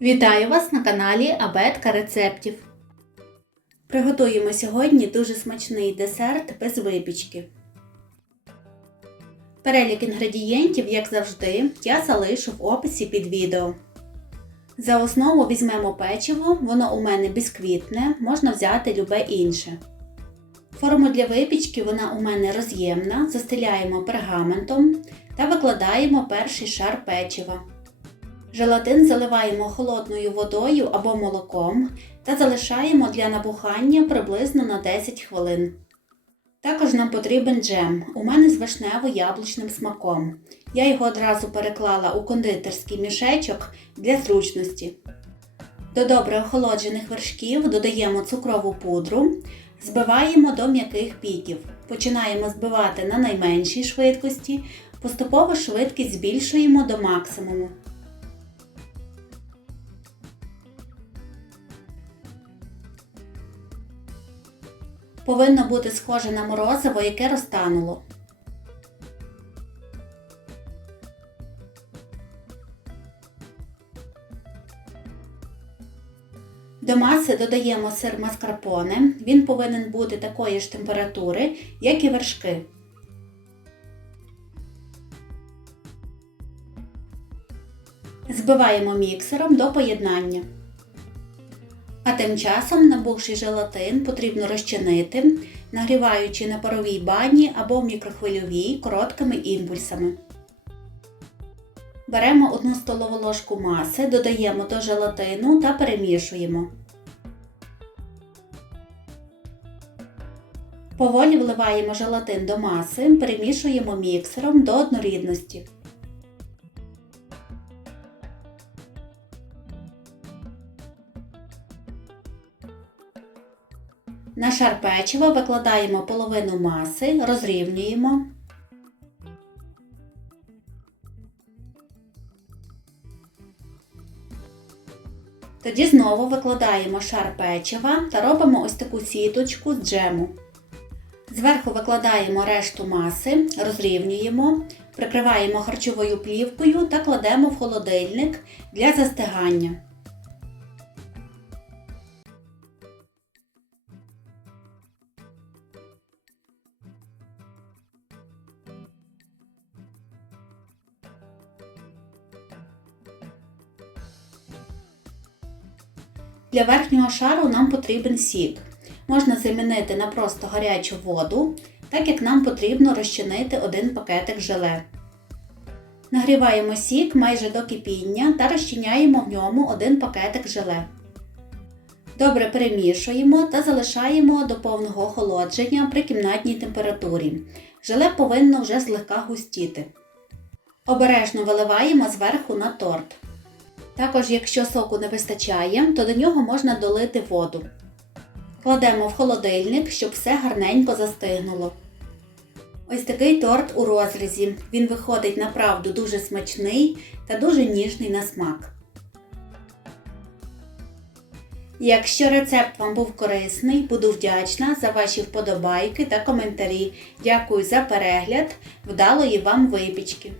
Вітаю вас на каналі Абетка рецептів. Приготуємо сьогодні дуже смачний десерт без випічки. Перелік інгредієнтів, як завжди, я залишу в описі під відео. За основу візьмемо печиво, воно у мене бісквітне, можна взяти любе інше. Форму для випічки вона у мене роз'ємна, застеляємо пергаментом та викладаємо перший шар печива. Желатин заливаємо холодною водою або молоком та залишаємо для набухання приблизно на 10 хвилин. Також нам потрібен джем. У мене з вишнево-яблучним смаком. Я його одразу переклала у кондитерський мішечок для зручності. До добре охолоджених вершків додаємо цукрову пудру, збиваємо до м'яких піків. Починаємо збивати на найменшій швидкості, поступово швидкість збільшуємо до максимуму. Повинно бути схоже на морозиво, яке розтануло. До маси додаємо сир маскарпоне. Він повинен бути такої ж температури, як і вершки. Збиваємо міксером до поєднання. А тим часом набувший желатин потрібно розчинити, нагріваючи на паровій бані або мікрохвильовій короткими імпульсами. Беремо 1 столову ложку маси, додаємо до желатину та перемішуємо. Поволі вливаємо желатин до маси, перемішуємо міксером до однорідності. На шар печива викладаємо половину маси, розрівнюємо. Тоді знову викладаємо шар печива та робимо ось таку сіточку з джему. Зверху викладаємо решту маси, розрівнюємо, прикриваємо харчовою плівкою та кладемо в холодильник для застигання. Для верхнього шару нам потрібен сік. Можна замінити на просто гарячу воду, так як нам потрібно розчинити один пакетик желе. Нагріваємо сік майже до кипіння та розчиняємо в ньому один пакетик желе. Добре перемішуємо та залишаємо до повного охолодження при кімнатній температурі. Желе повинно вже злегка густіти. Обережно виливаємо зверху на торт. Також, якщо соку не вистачає, то до нього можна долити воду. Кладемо в холодильник, щоб все гарненько застигнуло. Ось такий торт у розрізі. Він виходить направду дуже смачний та дуже ніжний на смак. Якщо рецепт вам був корисний, буду вдячна за ваші вподобайки та коментарі. Дякую за перегляд. Вдалої вам випічки!